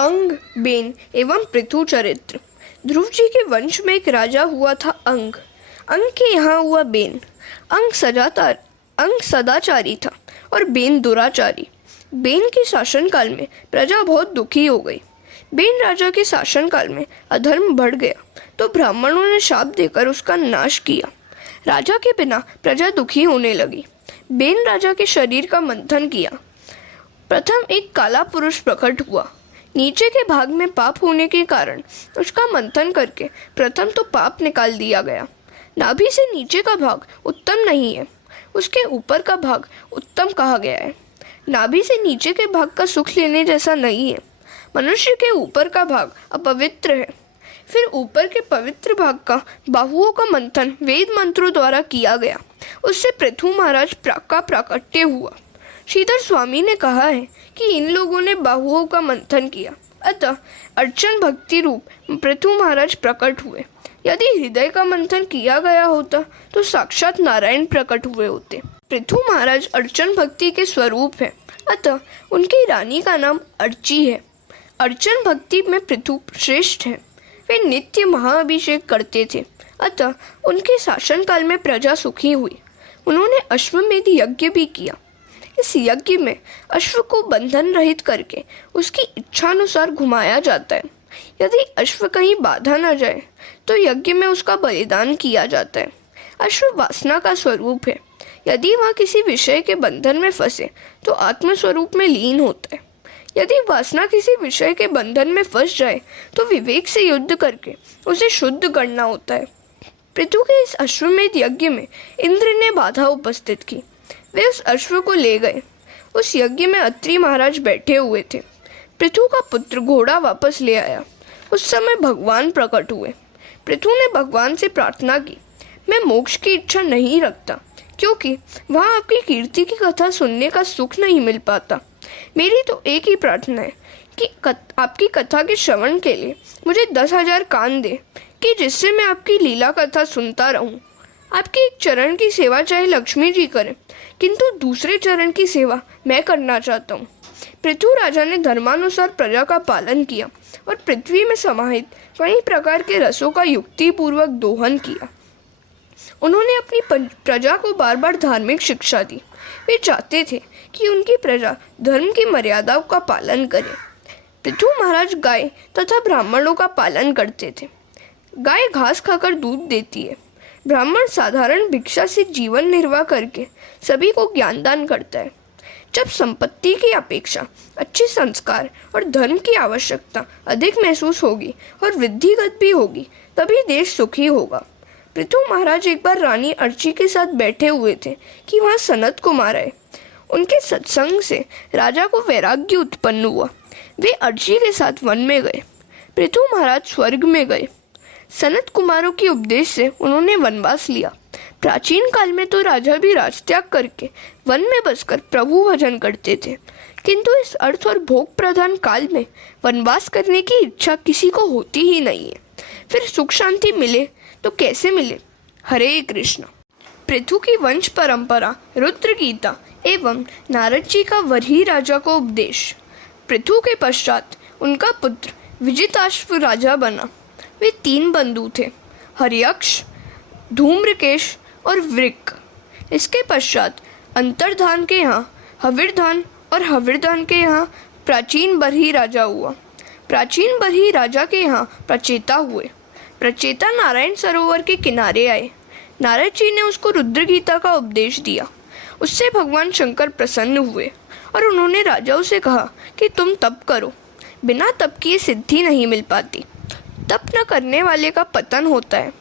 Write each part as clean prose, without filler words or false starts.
अंग, बेन एवं पृथु चरित्र। ध्रुव जी के वंश में एक राजा हुआ था अंग। अंग के यहाँ हुआ बेन। अंग सदाचारी था और बेन दुराचारी। बेन के शासनकाल में प्रजा बहुत दुखी हो गई। बेन राजा के शासनकाल में अधर्म बढ़ गया तो ब्राह्मणों ने शाप देकर उसका नाश किया। राजा के बिना प्रजा दुखी होने लगी। बेन राजा के शरीर का मंथन किया। प्रथम एक काला पुरुष प्रकट हुआ। नीचे के भाग में पाप होने के कारण उसका मंथन करके प्रथम तो पाप निकाल दिया गया। नाभि से नीचे का भाग उत्तम नहीं है, उसके ऊपर का भाग उत्तम कहा गया है। नाभि से नीचे के भाग का सुख लेने जैसा नहीं है। मनुष्य के ऊपर का भाग अपवित्र है। फिर ऊपर के पवित्र भाग का बाहुओं का मंथन वेद मंत्रों द्वारा किया गया। उससे पृथु महाराज का प्राकट्य हुआ। श्रीधर स्वामी ने कहा है कि इन लोगों ने बाहुओं का मंथन किया, अतः अर्चन भक्ति रूप पृथु महाराज प्रकट हुए। यदि हृदय का मंथन किया गया होता तो साक्षात नारायण प्रकट हुए होते। पृथु महाराज अर्चन भक्ति के स्वरूप है, अतः उनकी रानी का नाम अर्ची है। अर्चन भक्ति में पृथु श्रेष्ठ है। वे नित्य महाअभिषेक करते थे, अतः उनके शासनकाल में प्रजा सुखी हुई। उन्होंने अश्वमेध यज्ञ भी किया। इस यज्ञ में अश्व को बंधन रहित करके उसकी इच्छानुसार घुमाया जाता है। यदि अश्व कहीं बाधा न जाए तो यज्ञ में उसका बलिदान किया जाता है। अश्व वासना का स्वरूप है। यदि वह किसी विषय के बंधन में फंसे तो आत्म स्वरूप में लीन होता है। यदि वासना किसी विषय के बंधन में फंस जाए तो विवेक से युद्ध करके उसे शुद्ध करना होता है। पृथु के इस अश्वमेध यज्ञ में इंद्र ने बाधा उपस्थित की। वे उस अश्व को ले गए। उस यज्ञ में अत्रि महाराज बैठे हुए थे। पृथु का पुत्र घोड़ा वापस ले आया। उस समय भगवान प्रकट हुए। पृथु ने भगवान से प्रार्थना की, मैं मोक्ष की इच्छा नहीं रखता, क्योंकि वहाँ आपकी कीर्ति की कथा सुनने का सुख नहीं मिल पाता। मेरी तो एक ही प्रार्थना है कि आपकी कथा के श्रवण के लिए मुझे 10,000 कान दे, कि जिससे मैं आपकी लीला कथा सुनता रहूं। आपके एक चरण की सेवा चाहे लक्ष्मी जी करें, किंतु दूसरे चरण की सेवा मैं करना चाहता हूँ। पृथु राजा ने धर्मानुसार प्रजा का पालन किया और पृथ्वी में समाहित कई प्रकार के रसों का युक्तिपूर्वक दोहन किया। उन्होंने अपनी प्रजा को बार बार धार्मिक शिक्षा दी। वे चाहते थे कि उनकी प्रजा धर्म की मर्यादाओं का पालन करे। पृथु महाराज गाय तथा ब्राह्मणों का पालन करते थे। गाय घास खाकर दूध देती है। ब्राह्मण साधारण भिक्षा से जीवन निर्वाह करके सभी को ज्ञानदान करता है। जब संपत्ति की अपेक्षा अच्छे संस्कार और धर्म की आवश्यकता अधिक महसूस होगी और वृद्धिगत भी होगी, तभी देश सुखी होगा। पृथु महाराज एक बार रानी अर्ची के साथ बैठे हुए थे कि वहाँ सनत कुमार आए। उनके सत्संग से राजा को वैराग्य उत्पन्न हुआ। वे अर्ची के साथ वन में गए। पृथु महाराज स्वर्ग में गए। सनत कुमारों के उपदेश से उन्होंने वनवास लिया। प्राचीन काल में तो राजा भी राजत्याग करके वन में बसकर प्रभु भजन करते थे, किंतु इस अर्थ और भोग प्रधान काल में वनवास करने की इच्छा किसी को होती ही नहीं है। फिर सुख शांति मिले तो कैसे मिले। हरे कृष्ण। पृथु की वंश परंपरा, रुद्र गीता एवं नारद जी का वरही राजा को उपदेश। पृथु के पश्चात उनका पुत्र विजिताश्व राजा बना। वे 3 बंधु थे, हर्यक्ष, धूम्रकेश और वृक। इसके पश्चात अंतर्धान के यहाँ हविर्धान और हविर्धान के यहाँ प्राचीन बरही राजा हुआ। प्राचीन बरही राजा के यहाँ प्रचेता हुए। प्रचेता नारायण सरोवर के किनारे आए। नारद जी ने उसको रुद्र गीता का उपदेश दिया। उससे भगवान शंकर प्रसन्न हुए और उन्होंने राजाओं से कहा कि तुम तप करो। बिना तप किए सिद्धि नहीं मिल पाती। तप न करने वाले का पतन होता है।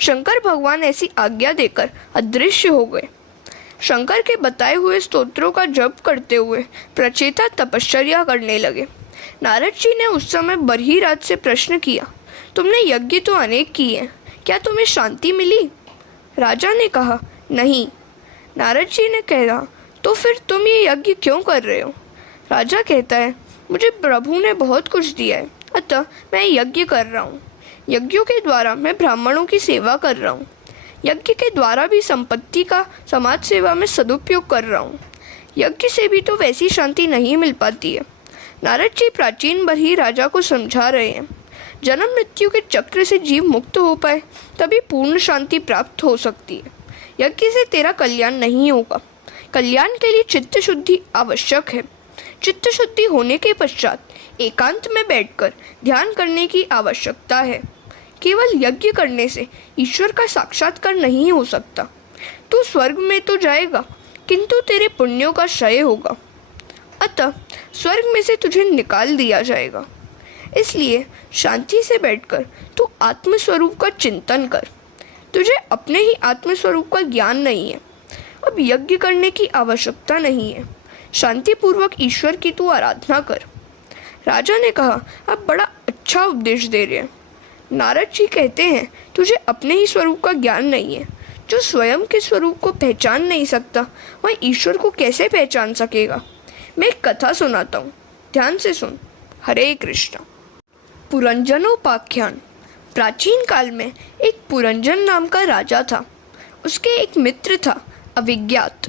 शंकर भगवान ऐसी आज्ञा देकर अदृश्य हो गए। शंकर के बताए हुए स्तोत्रों का जप करते हुए प्रचेता तपश्चर्या करने लगे। नारद जी ने उस समय बरही राज से प्रश्न किया, तुमने यज्ञ तो अनेक किए, क्या तुम्हें शांति मिली? राजा ने कहा, नहीं। नारद जी ने कहा, तो फिर तुम ये यज्ञ क्यों कर रहे हो? राजा कहता है, मुझे प्रभु ने बहुत कुछ दिया है, अतः मैं यज्ञ कर रहा हूँ। यज्ञों के द्वारा मैं ब्राह्मणों की सेवा कर रहा हूँ। यज्ञ के द्वारा भी संपत्ति का समाज सेवा में सदुपयोग कर रहा हूँ। यज्ञ से भी तो वैसी शांति नहीं मिल पाती है। नारद जी प्राचीन बरही राजा को समझा रहे हैं, जन्म मृत्यु के चक्र से जीव मुक्त हो पाए तभी पूर्ण शांति प्राप्त हो सकती है। यज्ञ से तेरा कल्याण नहीं होगा। कल्याण के लिए चित्त शुद्धि आवश्यक है। चित्त शुद्धि होने के पश्चात एकांत में बैठकर ध्यान करने की आवश्यकता है। केवल यज्ञ करने से ईश्वर का साक्षात्कार नहीं हो सकता। तू स्वर्ग में तो जाएगा, किंतु तेरे पुण्यों का क्षय होगा, अतः स्वर्ग में से तुझे निकाल दिया जाएगा। इसलिए शांति से बैठकर तू आत्मस्वरूप का चिंतन कर। तुझे अपने ही आत्मस्वरूप का ज्ञान नहीं है, अब यज्ञ करने की आवश्यकता नहीं है। शांतिपूर्वक ईश्वर की तू आराधना कर। राजा ने कहा, आप बड़ा अच्छा उपदेश दे रहे हैं। नारद जी कहते हैं, तुझे अपने ही स्वरूप का ज्ञान नहीं है। जो स्वयं के स्वरूप को पहचान नहीं सकता वह ईश्वर को कैसे पहचान सकेगा। मैं एक कथा सुनाता हूँ, ध्यान से सुन। हरे कृष्ण। पुरंजनोपाख्यान। प्राचीन काल में एक पुरंजन नाम का राजा था। उसके एक मित्र था अविज्ञात।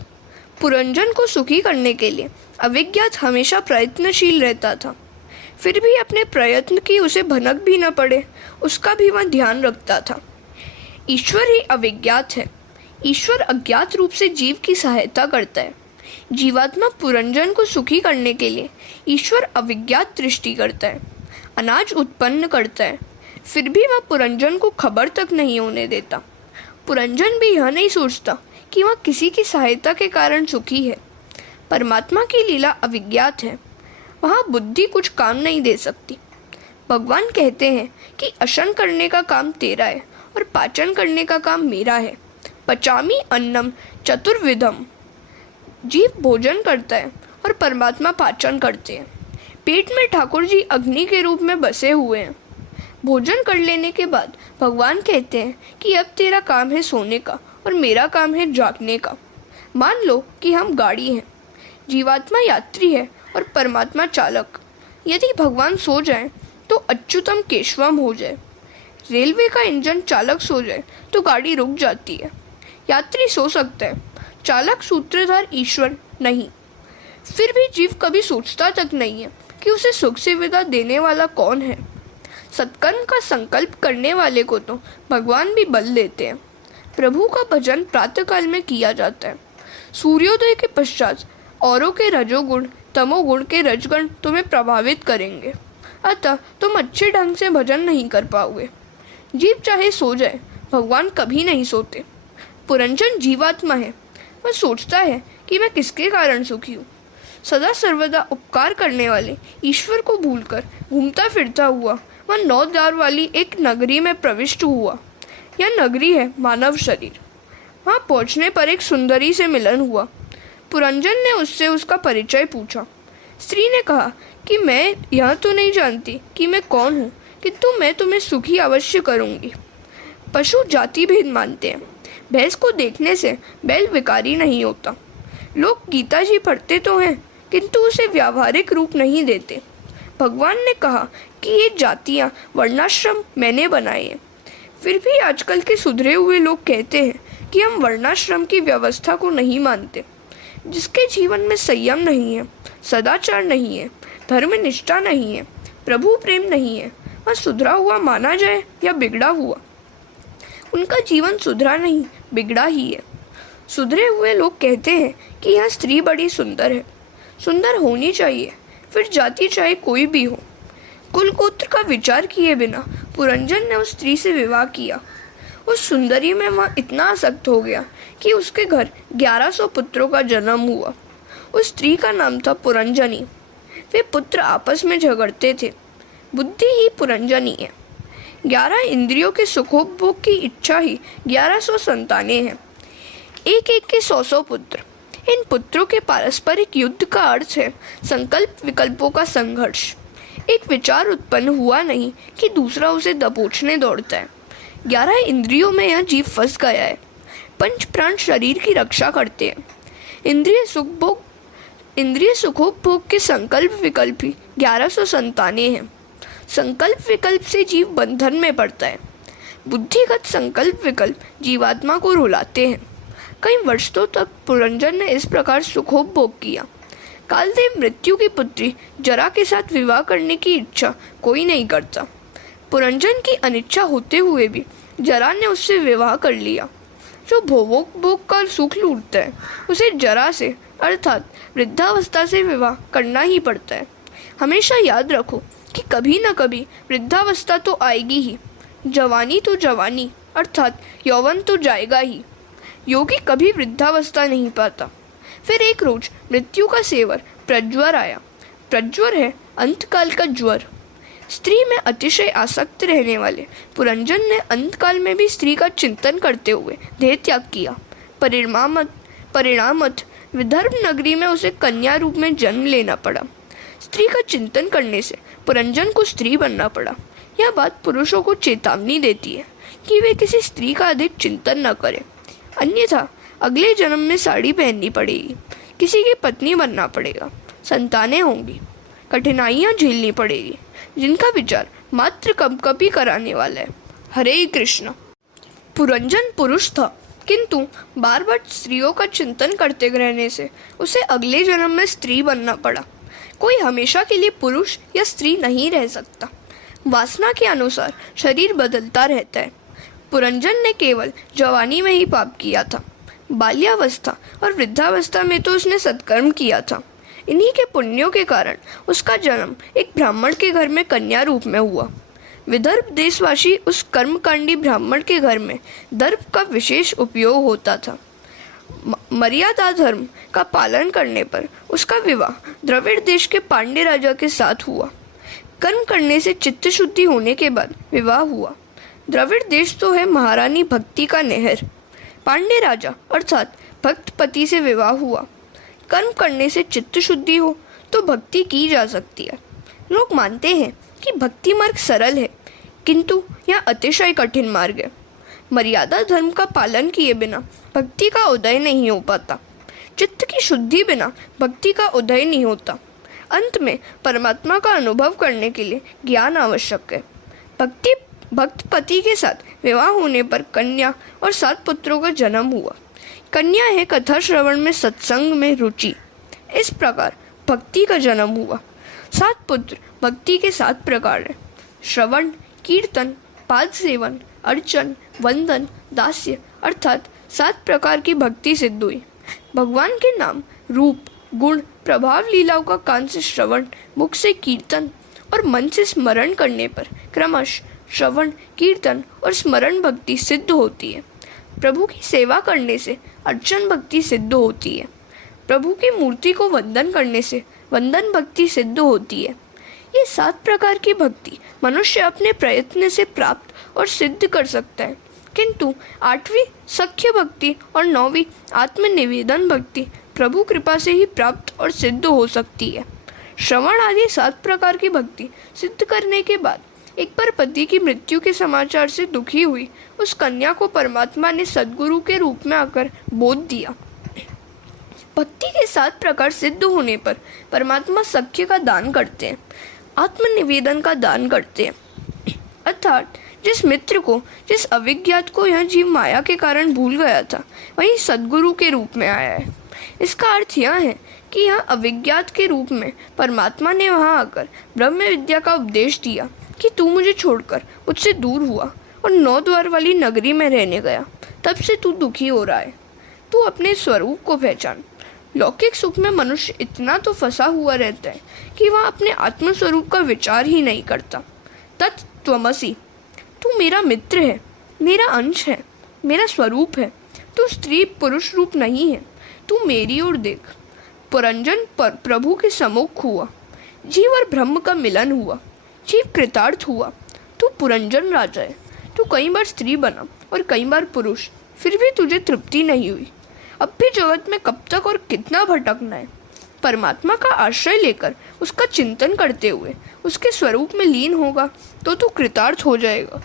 पुरंजन को सुखी करने के लिए अविज्ञात हमेशा प्रयत्नशील रहता था। फिर भी अपने प्रयत्न की उसे भनक भी न पड़े, उसका भी वह ध्यान रखता था। ईश्वर ही अविज्ञात है। ईश्वर अज्ञात रूप से जीव की सहायता करता है। जीवात्मा पुरंजन को सुखी करने के लिए ईश्वर अविज्ञात दृष्टि करता है, अनाज उत्पन्न करता है। फिर भी वह पुरंजन को खबर तक नहीं होने देता। पुरंजन भी यह नहीं सोचता कि वह किसी की सहायता के कारण सुखी है। परमात्मा की लीला अविज्ञात है, वहाँ बुद्धि कुछ काम नहीं दे सकती। भगवान कहते हैं कि अशन करने का काम तेरा है और पाचन करने का काम मेरा है। पचामी अन्नम चतुर्विधम। जीव भोजन करता है और परमात्मा पाचन करते हैं। पेट में ठाकुर जी अग्नि के रूप में बसे हुए हैं। भोजन कर लेने के बाद भगवान कहते हैं कि अब तेरा काम है सोने का और मेरा काम है जागने का। मान लो कि हम गाड़ी हैं, जीवात्मा यात्री है और परमात्मा चालक। यदि भगवान सो जाए तो अच्युतम केशवम हो जाए। रेलवे का इंजन चालक सो जाए तो गाड़ी रुक जाती है। यात्री सो सकता है, चालक सूत्रधार ईश्वर नहीं। फिर भी जीव कभी सोचता तक नहीं है कि उसे सुख से विदा देने वाला कौन है। सत्कर्म का संकल्प करने वाले को तो भगवान भी बल देते हैं। प्रभु का भजन प्रातःकाल में किया जाता है। सूर्योदय के पश्चात औरों के रजोगुण तमोगुण के रजगण तुम्हें प्रभावित करेंगे, अतः तुम अच्छे ढंग से भजन नहीं कर पाओगे। जीव चाहे सो जाए, भगवान कभी नहीं सोते। पुरंजन जीवात्मा है, वह सोचता है कि मैं किसके कारण सुखी हूँ। सदा सर्वदा उपकार करने वाले ईश्वर को भूलकर घूमता फिरता हुआ वह 9 द्वार वाली एक नगरी में प्रविष्ट हुआ। यह नगरी है मानव शरीर। वहाँ पहुँचने पर एक सुंदरी से मिलन हुआ। पुरंजन ने उससे उसका परिचय पूछा। स्त्री ने कहा कि मैं यह तो नहीं जानती कि मैं कौन हूँ, किंतु मैं तुम्हें सुखी अवश्य करूँगी। पशु जाति भेद मानते हैं। भैंस को देखने से बैल विकारी नहीं होता। लोग गीता जी पढ़ते तो हैं, किंतु उसे व्यावहारिक रूप नहीं देते। भगवान ने कहा कि ये जातियाँ वर्णाश्रम मैंने बनाए हैं। फिर भी आजकल के सुधरे हुए लोग कहते हैं कि हम वर्णाश्रम की व्यवस्था को नहीं मानते। जिसके जीवन में संयम नहीं है, सदाचार नहीं है, धर्मनिष्ठा नहीं है, प्रभु प्रेम नहीं है, वह सुधरा हुआ माना जाए या बिगड़ा हुआ। उनका जीवन सुधरा नहीं, बिगड़ा ही है। सुधरे हुए लोग कहते हैं कि यह स्त्री बड़ी सुंदर है। सुंदर होनी चाहिए, फिर जाति चाहे कोई भी हो। कुल गोत्र का विचार किए बिना पुरंजन ने उस स्त्री से विवाह किया। उस सुंदरी में वह इतना आसक्त हो गया कि उसके घर 1100 पुत्रों का जन्म हुआ। उस स्त्री का नाम था पुरंजनी। वे पुत्र आपस में झगड़ते थे। बुद्धि ही पुरंजनी है। 11 इंद्रियों के सुखोपभोग की इच्छा ही 1100 संतानें हैं। एक एक के 100 पुत्र। इन पुत्रों के पारस्परिक युद्ध का अर्थ है संकल्प विकल्पों का संघर्ष। एक विचार उत्पन्न हुआ नहीं कि दूसरा उसे दबोचने दौड़ता है। 11 इंद्रियों में यह जीव फंस गया है। पंच प्राण शरीर की रक्षा करते हैं। इंद्रिय सुखोपभोग के संकल्प विकल्प ही 1100 संतानें हैं। संकल्प विकल्प से जीव बंधन में पड़ता है। बुद्धिगत संकल्प विकल्प जीवात्मा को रुलाते हैं। कई वर्षों तक पुरंजन ने इस प्रकार सुखोपभोग किया। कालदेव मृत्यु की पुत्री जरा के साथ विवाह करने की इच्छा कोई नहीं करता। पुरंजन की अनिच्छा होते हुए भी जरा ने उससे विवाह कर लिया। जो भोग का सुख लूटता है उसे जरा से अर्थात वृद्धावस्था से विवाह करना ही पड़ता है। हमेशा याद रखो कि कभी न कभी वृद्धावस्था तो आएगी ही। जवानी तो जवानी अर्थात यौवन तो जाएगा ही। योगी कभी वृद्धावस्था नहीं पाता। फिर एक रोज मृत्यु का सेवर प्रज्वर आया। प्रज्वर है अंतकाल का ज्वर। स्त्री में अतिशय आसक्त रहने वाले पुरंजन ने अंतकाल में भी स्त्री का चिंतन करते हुए देह त्याग किया। परिणामत विदर्भ नगरी में उसे कन्या रूप में जन्म लेना पड़ा। स्त्री का चिंतन करने से पुरंजन को स्त्री बनना पड़ा। यह बात पुरुषों को चेतावनी देती है कि वे किसी स्त्री का अधिक चिंतन न करें, अन्यथा अगले जन्म में साड़ी पहननी पड़ेगी, किसी की पत्नी बनना पड़ेगा, संतानें होंगी, कठिनाइयाँ झेलनी पड़ेगी, जिनका विचार मात्र कपकपी कराने वाला है। हरे कृष्ण। पुरंजन पुरुष था, किंतु बार बार स्त्रियों का चिंतन करते रहने से उसे अगले जन्म में स्त्री बनना पड़ा। कोई हमेशा के लिए पुरुष या स्त्री नहीं रह सकता। वासना के अनुसार शरीर बदलता रहता है। पुरंजन ने केवल जवानी में ही पाप किया था। बाल्यावस्था और वृद्धावस्था में तो उसने सत्कर्म किया था। इन्हीं के पुण्यों के कारण उसका जन्म एक ब्राह्मण के घर में कन्या रूप में हुआ। विदर्भ देशवासी उस कर्मकांडी ब्राह्मण के घर में दर्भ का विशेष उपयोग होता था। मर्यादा धर्म का पालन करने पर उसका विवाह द्रविड़ देश के पांड्य राजा के साथ हुआ। कर्म करने से चित्त शुद्धि होने के बाद विवाह हुआ। द्रविड़ देश तो है महारानी भक्ति का नहर। पांड्य राजा अर्थात भक्त पति से विवाह हुआ। कर्म करने से चित्त शुद्धि हो तो भक्ति की जा सकती है। लोग मानते हैं कि भक्ति मार्ग सरल है, किंतु यह अतिशय कठिन मार्ग है। मर्यादा धर्म का पालन किए बिना भक्ति का उदय नहीं हो पाता। चित्त की शुद्धि बिना भक्ति का उदय नहीं होता। अंत में परमात्मा का अनुभव करने के लिए ज्ञान आवश्यक है। भक्त पति के साथ विवाह होने पर कन्या और 7 पुत्रों का जन्म हुआ। कन्या है कथा श्रवण में, सत्संग में रुचि। इस प्रकार भक्ति का जन्म हुआ। 7 पुत्र भक्ति के 7 प्रकार है: श्रवण, कीर्तन, पाद सेवन, अर्चन, वंदन, दास्य अर्थात 7 प्रकार की भक्ति सिद्ध हुई। भगवान के नाम, रूप, गुण, प्रभाव, लीलाओं का कान से श्रवण, मुख से कीर्तन और मन से स्मरण करने पर क्रमश श्रवण, कीर्तन और स्मरण भक्ति सिद्ध होती है। प्रभु की सेवा करने से अर्चन भक्ति सिद्ध होती है। प्रभु की मूर्ति को वंदन करने से वंदन भक्ति सिद्ध होती है। ये 7 प्रकार की भक्ति मनुष्य अपने प्रयत्न से प्राप्त और सिद्ध कर सकता है, किंतु 8वीं सख्य भक्ति और 9वीं आत्मनिवेदन भक्ति प्रभु कृपा से ही प्राप्त और सिद्ध हो सकती है। श्रवण आदि 7 प्रकार की भक्ति सिद्ध करने के बाद एक बार पति की मृत्यु के समाचार से दुखी हुई उस कन्या को परमात्मा ने सद्गुरु के रूप में आकर बोध दिया। भक्ति के 7 प्रकार सिद्ध होने पर परमात्मा सख्य का दान करते हैं, आत्मनिवेदन का दान करते हैं। अर्थात जिस मित्र को, जिस अविज्ञात को यह जीव माया के कारण भूल गया था, वही सद्गुरु के रूप में आया है। इसका अर्थ यह है कि यह अविज्ञात के रूप में परमात्मा ने वहाँ आकर ब्रह्म विद्या का उपदेश दिया कि तू मुझे छोड़कर मुझसे दूर हुआ और 9 द्वार वाली नगरी में रहने गया, तब से तू दुखी हो रहा है। तू अपने स्वरूप को पहचान। लौकिक सुख में मनुष्य इतना तो फंसा हुआ रहता है कि वह अपने आत्म स्वरूप का विचार ही नहीं करता। तत्त्वमसि, तू मेरा मित्र है, मेरा अंश है, मेरा स्वरूप है। तू स्त्री पुरुष रूप नहीं है। तू मेरी ओर देख। पुरंजन पर प्रभु के सम्मुख हुआ। जीव और ब्रह्म का मिलन हुआ। जीव कृतार्थ हुआ। तू पुरंजन राजा है। तू कई बार स्त्री बना और कई बार पुरुष, फिर भी तुझे तृप्ति नहीं हुई। अब भी जगत में कब तक और कितना भटकना है। परमात्मा का आश्रय लेकर उसका चिंतन करते हुए उसके स्वरूप में लीन होगा तो तू कृतार्थ हो जाएगा।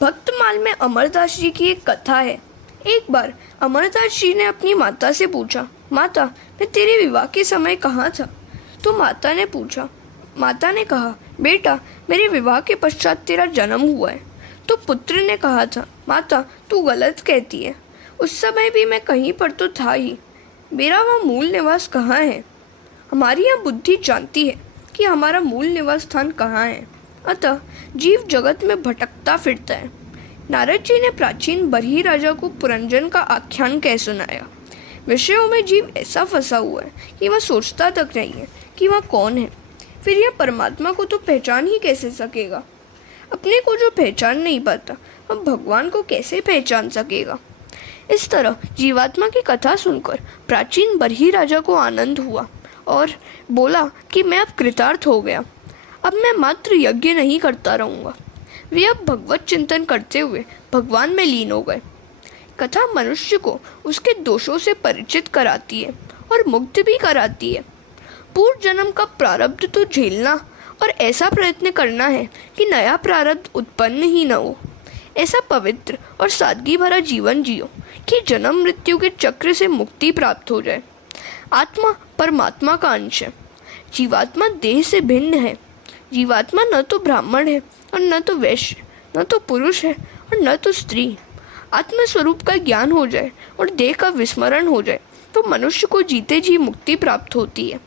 भक्तमाल में अमरदास जी की एक कथा है। एक बार अमरदास जी ने अपनी माता से पूछा, माता, मैं तेरे विवाह के समय कहाँ था? तो माता ने कहा, बेटा, मेरे विवाह के पश्चात तेरा जन्म हुआ है। तो पुत्र ने कहा था, माता, तू गलत कहती है। उस समय भी मैं कहीं पर तो था ही। मेरा वह मूल निवास कहाँ है? हमारी यह बुद्धि जानती है कि हमारा मूल निवास स्थान कहाँ है, अतः जीव जगत में भटकता फिरता है। नारद जी ने प्राचीन बरही राजा को पुरंजन का आख्यान कह सुनाया। विषयों में जीव ऐसा फंसा हुआ है कि वह सोचता तक नहीं है कि वह कौन है। फिर यह परमात्मा को तो पहचान ही कैसे सकेगा? अपने को जो पहचान नहीं पाता, वह भगवान को कैसे पहचान सकेगा? इस तरह जीवात्मा की कथा सुनकर प्राचीन बरही राजा को आनंद हुआ और बोला कि मैं अब कृतार्थ हो गया, अब मैं मात्र यज्ञ नहीं करता रहूँगा। वे अब भगवत चिंतन करते हुए भगवान में लीन हो गए। कथा मनुष्य को उसके दोषों से परिचित कराती है और मुक्त भी कराती है। पूर्व जन्म का प्रारब्ध तो झेलना और ऐसा प्रयत्न करना है कि नया प्रारब्ध उत्पन्न ही न हो। ऐसा पवित्र और सादगी भरा जीवन जियो कि जन्म मृत्यु के चक्र से मुक्ति प्राप्त हो जाए। आत्मा परमात्मा का अंश है। जीवात्मा देह से भिन्न है। जीवात्मा न तो ब्राह्मण है और न तो वैश्य, न तो पुरुष है और न तो स्त्री। आत्मस्वरूप का ज्ञान हो जाए और देह का विस्मरण हो जाए तो मनुष्य को जीते जी मुक्ति प्राप्त होती है।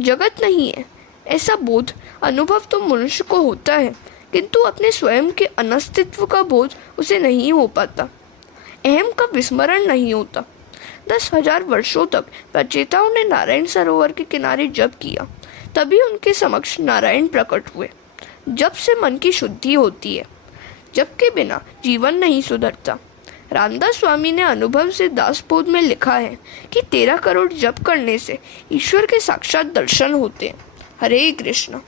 जगत नहीं है, ऐसा बोध अनुभव तो मनुष्य को होता है, किंतु अपने स्वयं के अनस्तित्व का बोध उसे नहीं हो पाता। अहम का विस्मरण नहीं होता। 10,000 वर्षों तक रचयिताओं ने नारायण सरोवर के किनारे जप किया, तभी उनके समक्ष नारायण प्रकट हुए। जप से मन की शुद्धि होती है। जप के बिना जीवन नहीं सुधरता। रामदास स्वामी ने अनुभव से दासबोध में लिखा है कि 13 करोड़ जप करने से ईश्वर के साक्षात दर्शन होते हैं। हरे कृष्ण।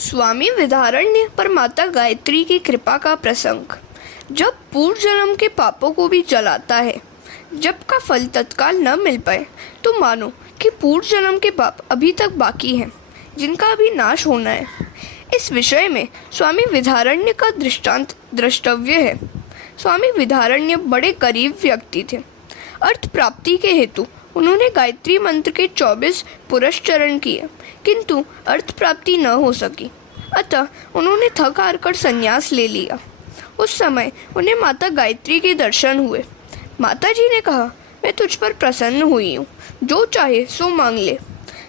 स्वामी विधारण्य पर माता गायत्री की कृपा का प्रसंग। जब पूर्व जन्म के पापों को भी जलाता है, जप का फल तत्काल न मिल पाए तो मानो कि पूर्व जन्म के पाप अभी तक बाकी हैं, जिनका अभी नाश होना है। इस विषय में स्वामी विधारण्य का दृष्टांत द्रष्टव्य है। स्वामी विधारण्य बड़े गरीब व्यक्ति थे। अर्थ प्राप्ति के हेतु उन्होंने गायत्री मंत्र के 24 पुरस्चरण किए, किंतु अर्थ प्राप्ति न हो सकी। अतः उन्होंने थक हार कर संन्यास ले लिया। उस समय उन्हें माता गायत्री के दर्शन हुए। माता जी ने कहा, मैं तुझ पर प्रसन्न हुई हूँ, जो चाहे सो मांग ले।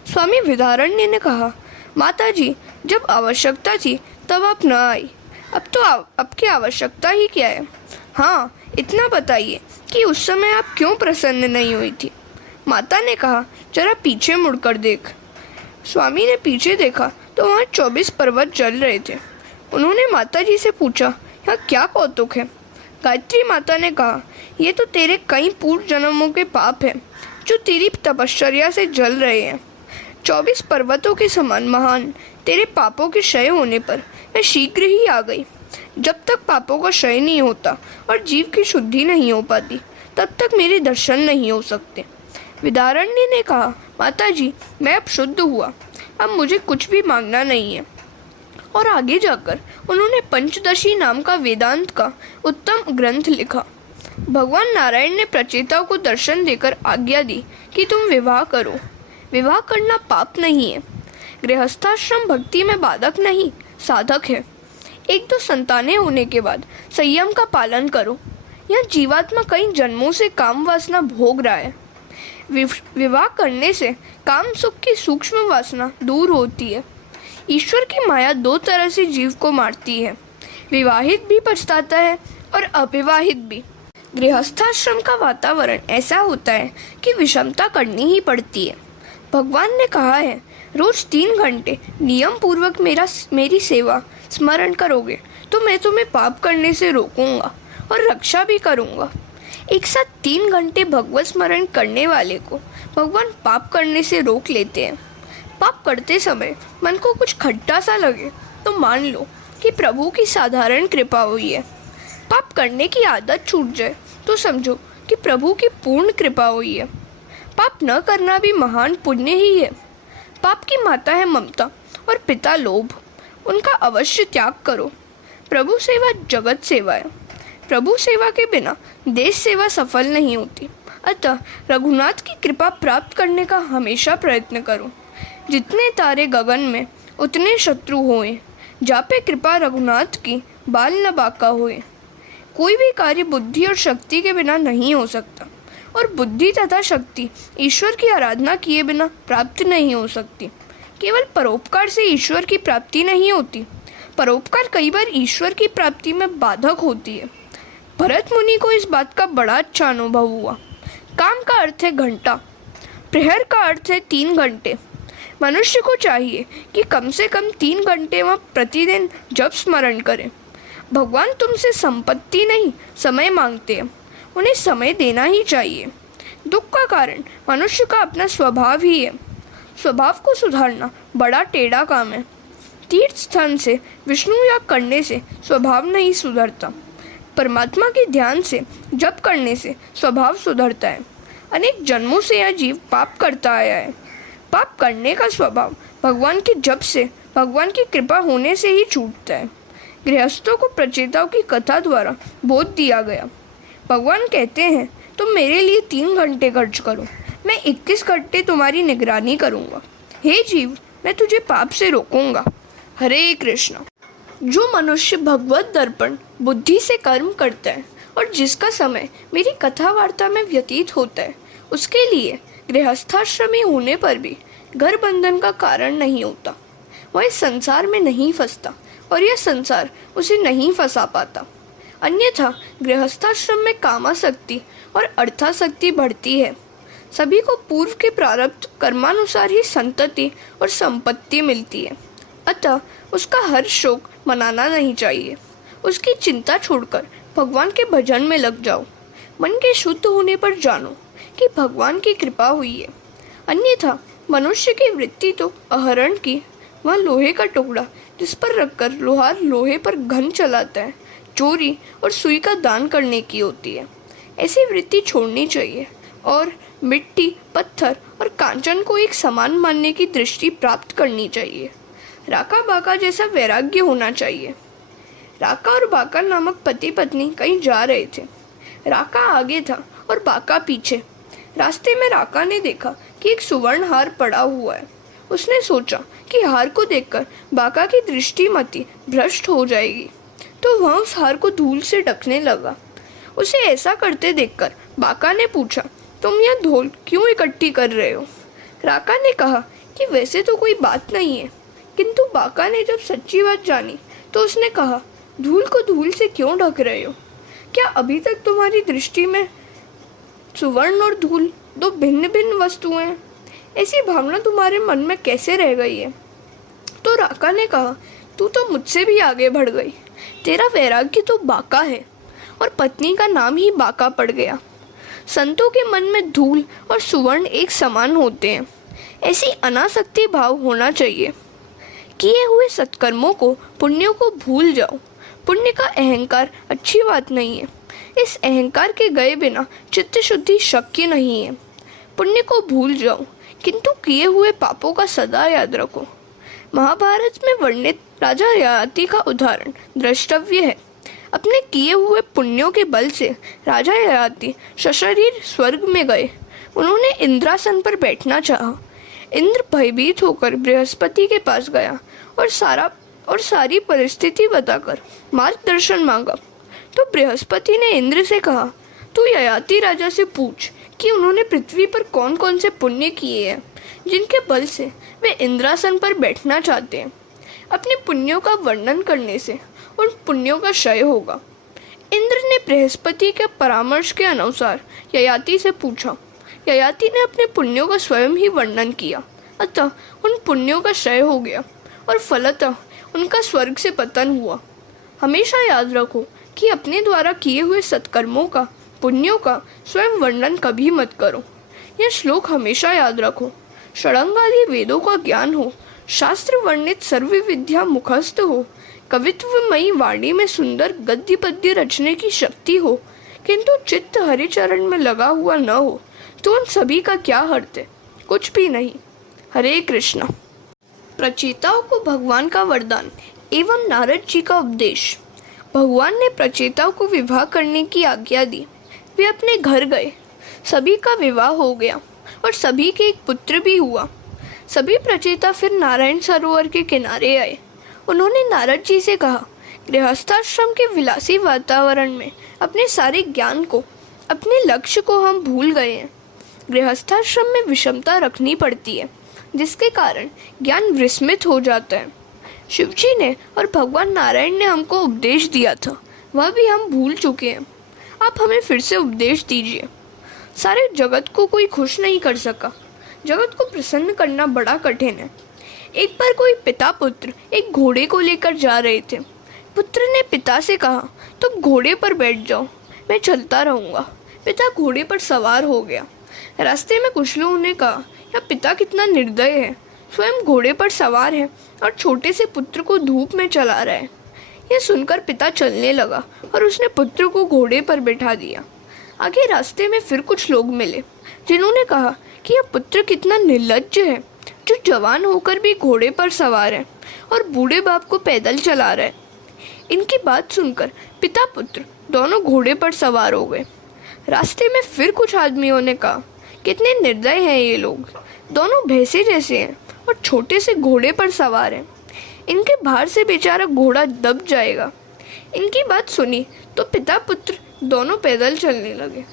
स्वामी विधारण्य ने कहा, माता जी, जब आवश्यकता थी तब आप न आई, अब तो आपकी आवश्यकता ही क्या है? हाँ, इतना बताइए कि उस समय आप क्यों प्रसन्न नहीं हुई थी? माता ने कहा, जरा पीछे मुड़कर देख। स्वामी ने पीछे देखा तो वहाँ 24 पर्वत जल रहे थे। उन्होंने माता जी से पूछा, यहाँ क्या कौतुक है? गायत्री माता ने कहा, ये तो तेरे कई पूर्व जन्मों के पाप हैं जो तेरी तपश्चर्या से जल रहे हैं। 24 पर्वतों के समान महान तेरे पापों के क्षय होने पर मैं शीघ्र ही आ गई। जब तक पापों का क्षय नहीं होता और जीव की शुद्धि नहीं हो पाती, तब तक मेरे दर्शन नहीं हो सकते। विधारण्य ने कहा, माता जी, मैं अब शुद्ध हुआ, अब मुझे कुछ भी मांगना नहीं है। और आगे जाकर उन्होंने पंचदशी नाम का वेदांत का उत्तम ग्रंथ लिखा। भगवान नारायण ने प्रचेताओं को दर्शन देकर आज्ञा दी कि तुम विवाह करो। विवाह करना पाप नहीं है। गृहस्थाश्रम भक्ति में बाधक नहीं, साधक है। 1-2 संतानें होने के बाद संयम का पालन करो। यह जीवात्मा कई जन्मों से काम वासना भोग रहा है। विवाह करने से काम सुख की सूक्ष्म वासना दूर होती है। ईश्वर की माया 2 तरह से जीव को मारती है, विवाहित भी पछताता है और अविवाहित भी। गृहस्थाश्रम का वातावरण ऐसा होता है कि विषमता करनी ही पड़ती है। भगवान ने कहा है, रोज 3 घंटे नियम पूर्वक मेरी सेवा स्मरण करोगे तो मैं तुम्हें पाप करने से रोकूंगा और रक्षा भी करूंगा। एक साथ 3 घंटे भगवत स्मरण करने वाले को भगवान पाप करने से रोक लेते हैं। पाप करते समय मन को कुछ खट्टा सा लगे तो मान लो कि प्रभु की साधारण कृपा हुई है। पाप करने की आदत छूट जाए तो समझो कि प्रभु की पूर्ण कृपा हुई है। पाप न करना भी महान पुण्य ही है। पाप की माता है ममता और पिता लोभ, उनका अवश्य त्याग करो। प्रभु सेवा जगत सेवा है। प्रभु सेवा के बिना देश सेवा सफल नहीं होती। अतः रघुनाथ की कृपा प्राप्त करने का हमेशा प्रयत्न करो। जितने तारे गगन में उतने शत्रु होए, जापे कृपा रघुनाथ की बाल न बाका होए। कोई भी कार्य बुद्धि और शक्ति के बिना नहीं हो सकता, और बुद्धि तथा शक्ति ईश्वर की आराधना किए बिना प्राप्त नहीं हो सकती। केवल परोपकार से ईश्वर की प्राप्ति नहीं होती, परोपकार कई बार ईश्वर की प्राप्ति में बाधक होती है। भरत मुनि को इस बात का बड़ा अच्छा अनुभव हुआ। काम का अर्थ है घंटा, प्रहर का अर्थ है 3 घंटे। मनुष्य को चाहिए कि कम से कम 3 घंटे वह प्रतिदिन जप स्मरण करें। भगवान तुमसे संपत्ति नहीं समय मांगते हैं, उन्हें समय देना ही चाहिए। दुख का कारण मनुष्य का अपना स्वभाव ही है। स्वभाव को सुधारना बड़ा टेढ़ा काम है। तीर्थ स्थान से विष्णु याग करने से स्वभाव नहीं सुधरता, परमात्मा के ध्यान से जप करने से स्वभाव सुधरता है। अनेक जन्मों से यह जीव पाप करता आया है। पाप करने का स्वभाव भगवान के जप से, भगवान की कृपा होने से ही छूटता है। गृहस्थों को प्रचेताओं की कथा द्वारा बोध दिया गया। भगवान कहते हैं तुम मेरे लिए 3 घंटे खर्च करो, मैं 21 घंटे तुम्हारी निगरानी करूँगा। हे जीव, मैं तुझे पाप से रोकूंगा। हरे कृष्ण। जो मनुष्य भगवत दर्पण बुद्धि से कर्म करता है और जिसका समय मेरी कथा वार्ता में व्यतीत होता है, उसके लिए गृहस्थाश्रमी होने पर भी घर बंधन का कारण नहीं होता। वह इस संसार में नहीं फंसता और यह संसार उसे नहीं फंसा पाता। अन्यथा गृहस्थाश्रम में कामासक्ति और अर्थासक्ति बढ़ती है। सभी को पूर्व के प्रारब्ध कर्मानुसार ही संतति और संपत्ति मिलती है, अतः उसका हर शोक मनाना नहीं चाहिए। उसकी चिंता छोड़कर भगवान के भजन में लग जाओ। मन के शुद्ध होने पर जानो कि भगवान की कृपा हुई है। अन्यथा मनुष्य की वृत्ति तो अहरण की, वह लोहे का टुकड़ा जिस पर रखकर लोहार लोहे पर घन चलाता है, चोरी और सुई का दान करने की होती है। ऐसी वृत्ति छोड़नी चाहिए और मिट्टी, पत्थर और कांचन को एक समान मानने की दृष्टि प्राप्त करनी चाहिए। राका बाका जैसा वैराग्य होना चाहिए। राका और बाका नामक पति पत्नी कहीं जा रहे थे। राका आगे था और बाका पीछे। रास्ते में राका ने देखा कि एक सुवर्ण हार पड़ा हुआ है। उसने सोचा कि हार को देखकर बाका की दृष्टिमति भ्रष्ट हो जाएगी, तो वह उस हार को धूल से ढकने लगा। उसे ऐसा करते देखकर बाका ने पूछा, तुम यह धूल क्यों इकट्ठी कर रहे हो? राका ने कहा कि वैसे तो कोई बात नहीं है, किंतु बाका ने जब सच्ची बात जानी तो उसने कहा, धूल को धूल से क्यों ढक रहे हो? क्या अभी तक तुम्हारी दृष्टि में सुवर्ण और धूल दो भिन्न भिन्न वस्तुएं हैं? ऐसी भावना तुम्हारे मन में कैसे रह गई है? तो राका ने कहा, तू तो मुझसे भी आगे बढ़ गई। तेरा वैराग्य तो बाका है और पत्नी का नाम ही बाका पड़ गया। संतों के मन में धूल और सुवर्ण एक समान होते हैं। ऐसी अनासक्ति भाव होना चाहिए। किए हुए सत्कर्मों को, पुण्यों को भूल जाओ। पुण्य का अहंकार अच्छी बात नहीं है। इस अहंकार के गए बिना चित्त शुद्धि शक्य नहीं है। पुण्य को भूल जाओ, किंतु किए हुए पापों का सदा याद रखो। महाभारत में वर्णित राजा ययाति का उदाहरण द्रष्टव्य है। अपने किए हुए पुण्यों के बल से राजा ययाति सशरीर स्वर्ग में गए। उन्होंने इंद्रासन पर बैठना चाहा। इंद्र भयभीत होकर बृहस्पति के पास गया और सारी परिस्थिति बताकर मार्गदर्शन मांगा। तो बृहस्पति ने इंद्र से कहा, तू ययाति राजा से पूछ कि उन्होंने पृथ्वी पर कौन कौन से पुण्य किए हैं जिनके बल से वे इंद्रासन पर बैठना चाहते हैं। अपने पुण्यों का वर्णन करने से उन पुण्यों का क्षय होगा। इंद्र ने बृहस्पति के परामर्श के अनुसार ययाति से पूछा। ययाति ने अपने पुण्यों का स्वयं ही वर्णन किया, अतः उन पुण्यों का क्षय हो गया और फलतः उनका स्वर्ग से पतन हुआ। हमेशा याद रखो कि अपने द्वारा किए हुए सत्कर्मों का, पुण्यों का स्वयं वर्णन कभी मत करो। यह श्लोक हमेशा याद रखो। षडंगादि वेदों का ज्ञान हो, शास्त्र वर्णित सर्व विद्या मुखस्थ हो, कवित्वमयी वाणी में सुंदर गद्य पद्य रचने की शक्ति हो, किंतु चित्त हरिचरण में लगा हुआ न हो, तो उन सभी का क्या अर्थ है? कुछ भी नहीं। हरे कृष्णा। प्रचेताओं को भगवान का वरदान एवं नारद जी का उपदेश। भगवान ने प्रचेताओं को विवाह करने की आज्ञा दी। वे अपने घर गए। सभी का विवाह हो गया और सभी के एक पुत्र भी हुआ। सभी प्रचेता फिर नारायण सरोवर के किनारे आए। उन्होंने नारद जी से कहा, गृहस्थाश्रम के विलासी वातावरण में अपने सारे ज्ञान को, अपने लक्ष्य को हम भूल गए हैं। गृहस्थाश्रम में विषमता रखनी पड़ती है, जिसके कारण ज्ञान विस्मृत हो जाता है। शिवजी ने और भगवान नारायण ने हमको उपदेश दिया था, वह भी हम भूल चुके हैं। आप हमें फिर से उपदेश दीजिए। सारे जगत को कोई खुश नहीं कर सका। जगत को प्रसन्न करना बड़ा कठिन है। एक बार कोई पिता पुत्र एक घोड़े को लेकर जा रहे थे। पुत्र ने पिता से कहा, तुम घोड़े पर बैठ जाओ, मैं चलता रहूँगा। पिता घोड़े पर सवार हो गया। रास्ते में कुछ लोगों ने कहा, यह पिता कितना निर्दय है, स्वयं घोड़े पर सवार है और छोटे से पुत्र को धूप में चला रहा है। यह सुनकर पिता चलने लगा और उसने पुत्र को घोड़े पर बैठा दिया। आगे रास्ते में फिर कुछ लोग मिले जिन्होंने कहा कि यह पुत्र कितना निर्लज्ज है, जो जवान होकर भी घोड़े पर सवार है और बूढ़े बाप को पैदल चला रहा है। इनकी बात सुनकर पिता पुत्र दोनों घोड़े पर सवार हो गए। रास्ते में फिर कुछ आदमियों ने कहा, कितने निर्दय हैं ये लोग, दोनों भैंसे जैसे हैं और छोटे से घोड़े पर सवार हैं। इनके भार से बेचारा घोड़ा दब जाएगा। इनकी बात सुनी तो पिता पुत्र दोनों पैदल चलने लगे।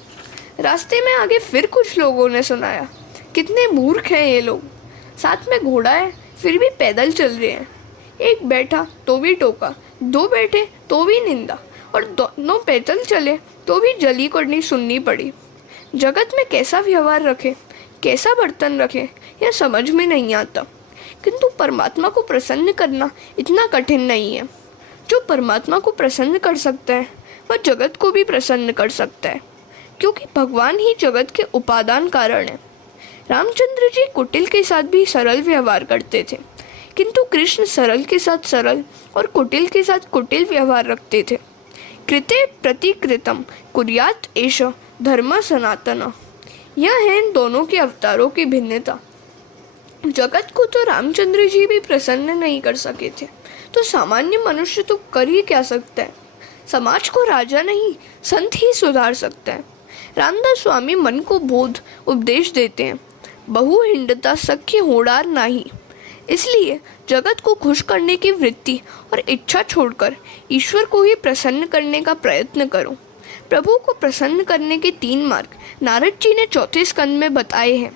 रास्ते में आगे फिर कुछ लोगों ने सुनाया, कितने मूर्ख हैं ये लोग, साथ में घोड़ा है फिर भी पैदल चल रहे हैं। एक बैठा तो भी टोका, दो बैठे तो भी निंदा और दोनों पैदल चले तो भी जली करनी सुननी पड़ी। जगत में कैसा व्यवहार रखे, कैसा बर्तन रखे, यह समझ में नहीं आता। किंतु परमात्मा को प्रसन्न करना इतना कठिन नहीं है। जो परमात्मा को प्रसन्न कर सकता है वह जगत को भी प्रसन्न कर सकता है, क्योंकि भगवान ही जगत के उपादान कारण है। रामचंद्र जी कुटिल के साथ भी सरल व्यवहार करते थे, किंतु कृष्ण सरल के साथ सरल और कुटिल के साथ कुटिल व्यवहार रखते थे। कृते प्रतिकृतम कुर्यात एष धर्म सनातन, यह है इन दोनों के अवतारों की भिन्नता। जगत को तो रामचंद्र जी भी प्रसन्न नहीं कर सके थे, तो सामान्य मनुष्य तो कर ही क्या सकता है। समाज को राजा नहीं संत ही सुधार सकता है। रामदास स्वामी मन को बोध उपदेश देते हैं, बहु हिंडता सख्य होड़ार नाही। इसलिए जगत को खुश करने की वृत्ति और इच्छा छोड़कर ईश्वर को ही प्रसन्न करने का प्रयत्न करो। प्रभु को प्रसन्न करने के 3 मार्ग नारद जी ने 4थे स्कंद में बताए हैं।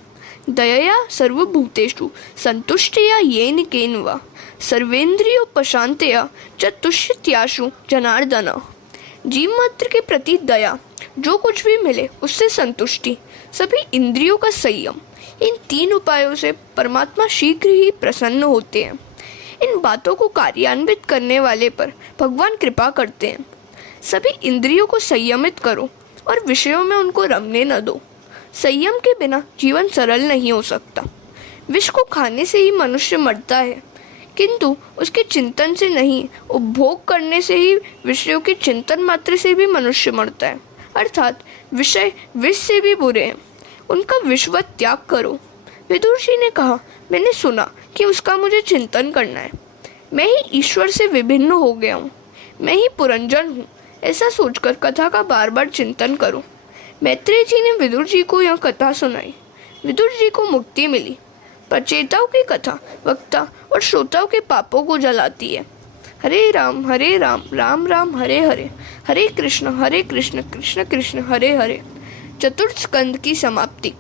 दयया सर्वभूतेषु संतुष्टया येन केन वा सर्वेन्द्रियोपशांतया च तुष्यत्याशु जनार्दन। जीव मात्र के प्रति दया, जो कुछ भी मिले उससे संतुष्टि, सभी इंद्रियों का संयम, इन 3 उपायों से परमात्मा शीघ्र ही प्रसन्न होते हैं। इन बातों को कार्यान्वित करने वाले पर भगवान कृपा करते हैं। सभी इंद्रियों को संयमित करो और विषयों में उनको रमने न दो। संयम के बिना जीवन सरल नहीं हो सकता। विष को खाने से ही मनुष्य मरता है, किंतु उसके चिंतन से नहीं, उपभोग करने से ही विषयों के चिंतन मात्र से भी मनुष्य मरता है। अर्थात विषय विष से भी बुरे हैं, उनका विषवत त्याग करो। विदुर जी ने कहा, मैंने सुना कि उसका मुझे चिंतन करना है। मैं ही ईश्वर से विभिन्न हो गया हूँ, मैं ही पुरंजन हूँ, ऐसा सोचकर कथा का बार बार चिंतन करो। मैत्रेय जी ने विदुर जी को यह कथा सुनाई। विदुर जी को मुक्ति मिली। प्रचेताओं की कथा वक्ता और श्रोताओं के पापों को जलाती है। हरे राम राम राम हरे हरे, हरे कृष्ण कृष्ण कृष्ण हरे हरे। 4th स्कंद की समाप्ति।